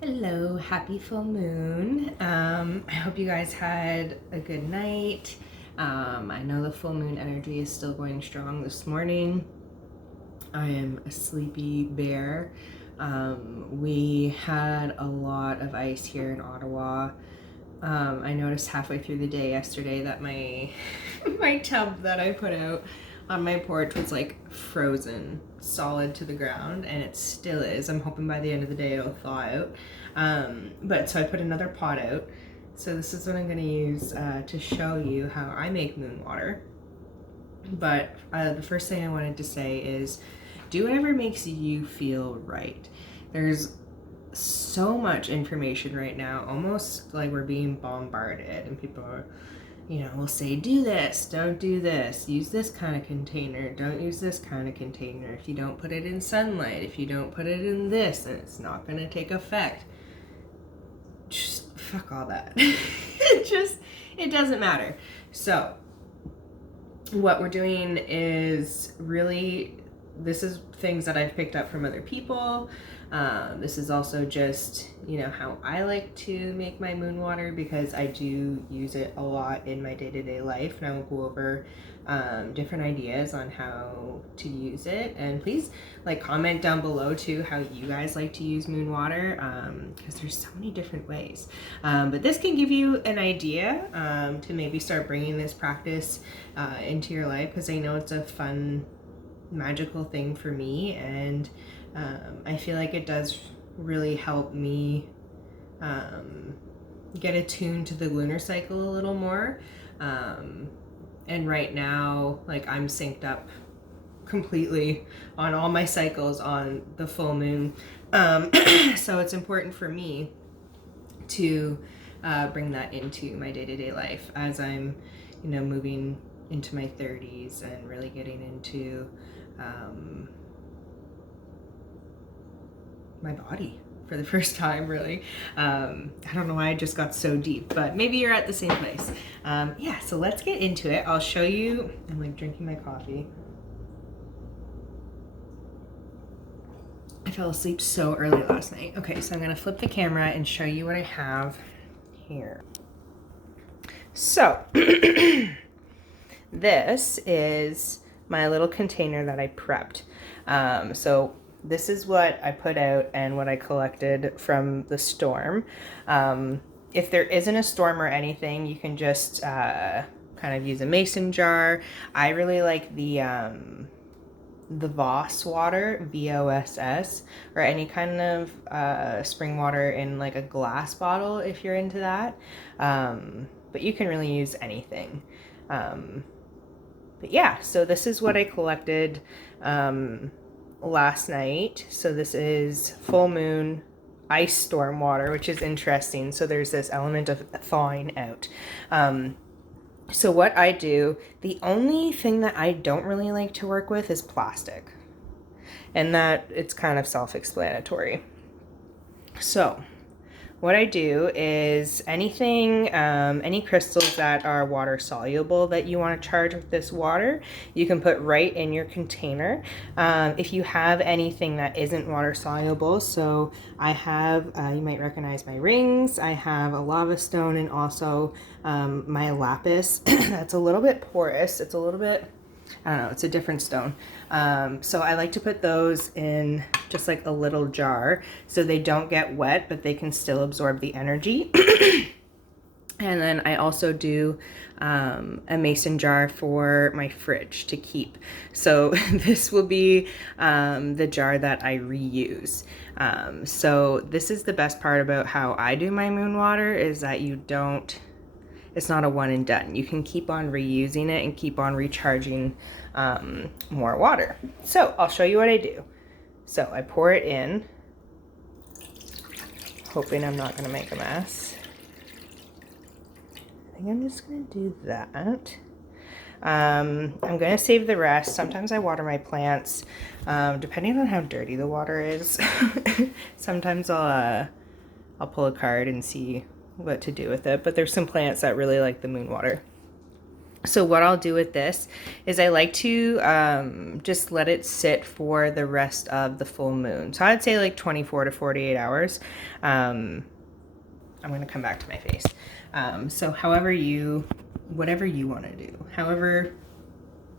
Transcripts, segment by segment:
Hello, happy full moon. I hope you guys had a good night. I know the full moon energy is still going strong this morning. I am a sleepy bear. We had a lot of ice here in Ottawa. I noticed halfway through the day yesterday that my my tub that I put out on my porch was like frozen solid to the ground, and it still is. I'm hoping by the end of the day it'll thaw out. But so I put another pot out. So this is what I'm going to use to show you how I make moon water. But the first thing I wanted to say is do whatever makes you feel right. There's so much information right now, almost like we're being bombarded, and people are, will say, do this, don't do this, use this kind of container, don't use this kind of container, if you don't put it in sunlight, if you don't put it in this, then it's not going to take effect. Just fuck all that. It doesn't matter. So what we're doing is really, this is things that I've picked up from other people. This is also just, how I like to make my moon water, because I do use it a lot in my day-to-day life, and I will go over different ideas on how to use it. And please comment down below too how you guys like to use moon water, because there's so many different ways. But this can give you an idea to maybe start bringing this practice into your life, because I know it's a fun, magical thing for me, and I feel like it does really help me get attuned to the lunar cycle a little more. And right now, I'm synced up completely on all my cycles on the full moon. So it's important for me to bring that into my day-to-day life as I'm, moving into my 30s and really getting into my body for the first time, really. I don't know why I just got so deep, but maybe you're at the same place. Yeah, so let's get into it. I'll show you. I'm drinking my coffee. I fell asleep so early last night. Okay, so I'm gonna flip the camera and show you what I have here. So this is my little container that I prepped. So this is what I put out and what I collected from the storm. If there isn't a storm or anything, you can just kind of use a mason jar. I really like the Voss water, VOSS, or any kind of spring water in a glass bottle if you're into that. But you can really use anything. But yeah, so this is what I collected last night. So this is full moon ice storm water, which is interesting. So there's this element of thawing out. So what I do, the only thing that I don't really like to work with is plastic, and that it's kind of self-explanatory. So what I do is anything, any crystals that are water soluble that you want to charge with this water, you can put right in your container. If you have anything that isn't water soluble, so I have, you might recognize my rings, I have a lava stone, and also my lapis. That's a little bit porous, it's a little bit, I don't know, it's a different stone. So I like to put those in just a little jar so they don't get wet, but they can still absorb the energy. And then I also do a mason jar for my fridge to keep. So this will be the jar that I reuse. So this is the best part about how I do my moon water, is that it's not a one and done. You can keep on reusing it and keep on recharging more water. So I'll show you what I do. So I pour it in, hoping I'm not gonna make a mess. I think I'm just gonna do that. I'm gonna save the rest. Sometimes I water my plants, depending on how dirty the water is. Sometimes I'll pull a card and see what to do with it, but there's some plants that really like the moon water. So what I'll do with this is I like to just let it sit for the rest of the full moon. So I'd say like 24 to 48 hours. I'm going to come back to my face. So whatever you want to do, however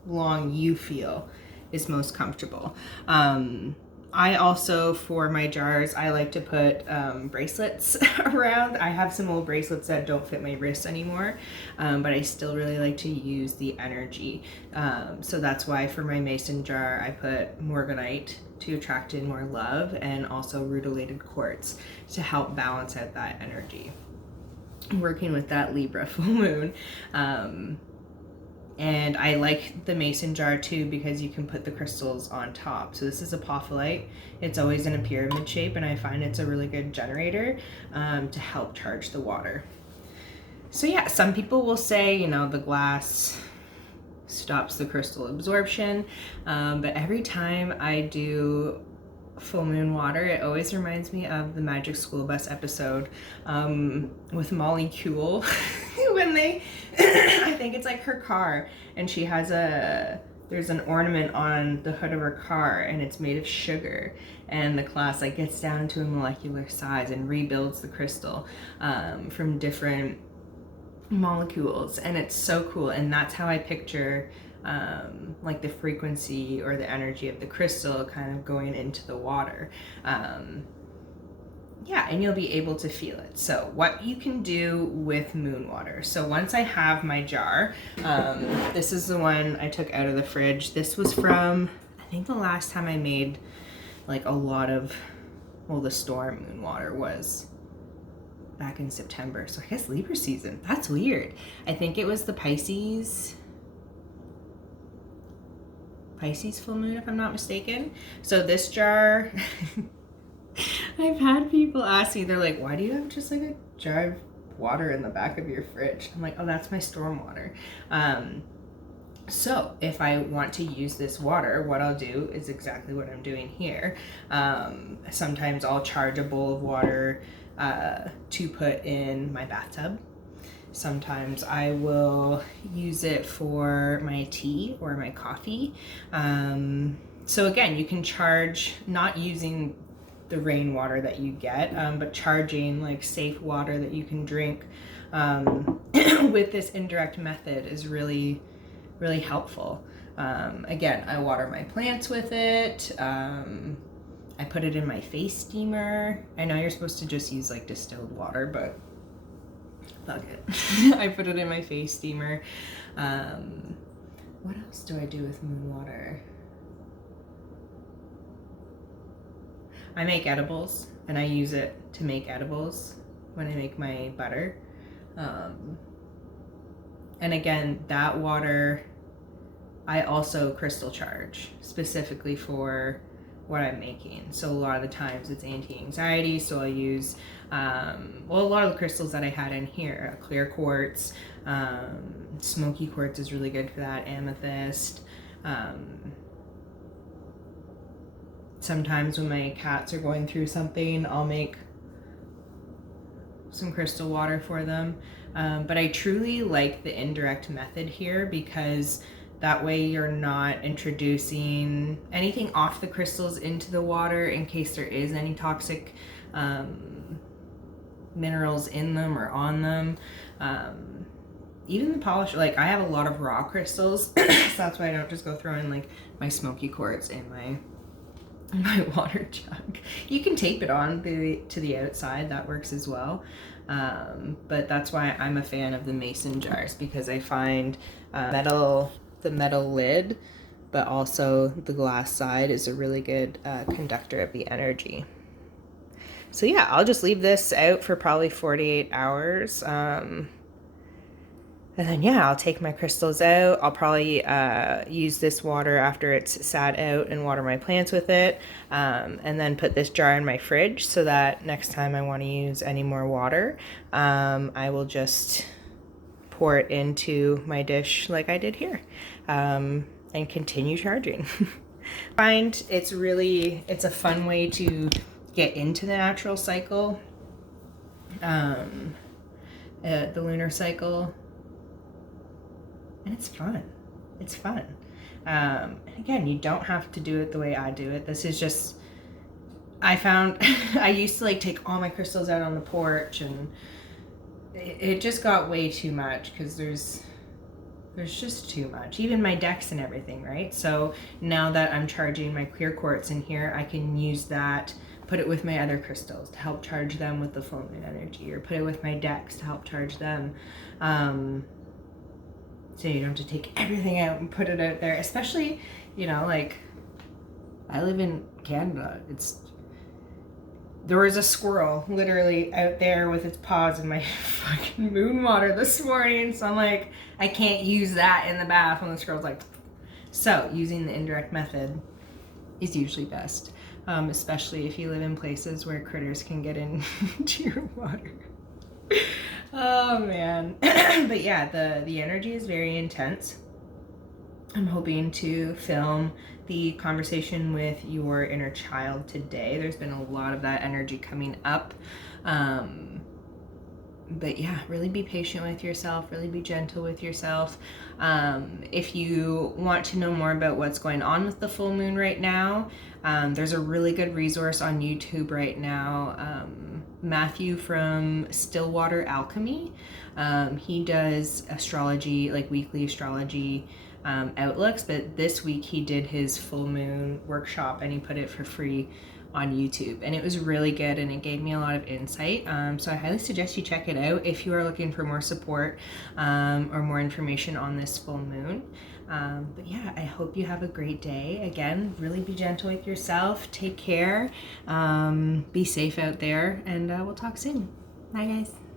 long you feel is most comfortable. I also, for my jars, I like to put bracelets around. I have some old bracelets that don't fit my wrists anymore, but I still really like to use the energy. So that's why for my mason jar, I put morganite to attract in more love, and also rutilated quartz to help balance out that energy. Working with that Libra full moon. And I like the mason jar too because you can put the crystals on top. So this is apophyllite. It's always in a pyramid shape, and I find it's a really good generator to help charge the water. So yeah, some people will say, you know, the glass stops the crystal absorption, but every time I do full moon water, it always reminds me of the Magic School Bus episode with Molly Kuhl when they I think it's like her car, and she has there's an ornament on the hood of her car, and it's made of sugar, and the class like gets down to a molecular size and rebuilds the crystal from different molecules, and it's so cool. And that's how I picture like the frequency or the energy of the crystal kind of going into the water. Yeah, and you'll be able to feel it. So what you can do with moon water. So once I have my jar, this is the one I took out of the fridge. This was from, I think the last time I made like a lot of, well, the storm moon water was back in September. So I guess Libra season. That's weird. I think it was the Pisces full moon, if I'm not mistaken. So this jar, I've had people ask me, they're like, why do you have just like a jar of water in the back of your fridge? I'm like, oh, that's my storm water. So if I want to use this water, what I'll do is exactly what I'm doing here. Sometimes I'll charge a bowl of water to put in my bathtub. Sometimes I will use it for my tea or my coffee. So again, you can charge, not using the rainwater that you get, but charging like safe water that you can drink with this indirect method is really, really helpful. Again, I water my plants with it. I put it in my face steamer. I know you're supposed to just use like distilled water, but fuck it. I put it in my face steamer. What else do I do with moon water? I make edibles, and I use it to make edibles when I make my butter. And again, that water I also crystal charge specifically for what I'm making. So a lot of the times it's anti-anxiety, so I use well, a lot of the crystals that I had in here, clear quartz, smoky quartz is really good for that, amethyst. Sometimes when my cats are going through something, I'll make some crystal water for them. But I truly like the indirect method here because that way you're not introducing anything off the crystals into the water in case there is any toxic minerals in them or on them. Even the polish, like I have a lot of raw crystals, so that's why I don't just go throwing like my smoky quartz in my water jug. You can tape it on to the outside, that works as well. But that's why I'm a fan of the mason jars, because I find the metal lid, but also the glass side is a really good conductor of the energy. So yeah, I'll just leave this out for probably 48 hours. And then yeah, I'll take my crystals out. I'll probably use this water after it's sat out and water my plants with it. And then put this jar in my fridge so that next time I want to use any more water, I will just pour it into my dish like I did here, and continue charging. Find it's a fun way to get into the natural cycle, the lunar cycle. and it's fun. It's fun. And again, you don't have to do it the way I do it. This is just, I found, I used to like take all my crystals out on the porch, and it just got way too much because there's just too much, even my decks and everything, right? So now that I'm charging my clear quartz in here, I can use that, put it with my other crystals to help charge them with the full moon energy, or put it with my decks to help charge them. So you don't have to take everything out and put it out there, especially, you know, like I live in Canada. There was a squirrel literally out there with its paws in my fucking moon water this morning. So I'm like, I can't use that in the bath. And the squirrel's like, so using the indirect method is usually best, especially if you live in places where critters can get into your water. Oh man. But yeah, the energy is very intense. I'm hoping to film the conversation with your inner child today. There's been a lot of that energy coming up. But yeah, really be patient with yourself, really be gentle with yourself. If you want to know more about what's going on with the full moon right now, there's a really good resource on YouTube right now. Matthew from Stillwater Alchemy. He does astrology, like weekly astrology outlooks, but this week he did his full moon workshop and he put it for free on YouTube, and it was really good and it gave me a lot of insight. So I highly suggest you check it out if you are looking for more support or more information on this full moon. But yeah, I hope you have a great day. Again, really be gentle with yourself, take care, be safe out there, and we'll talk soon. Bye guys.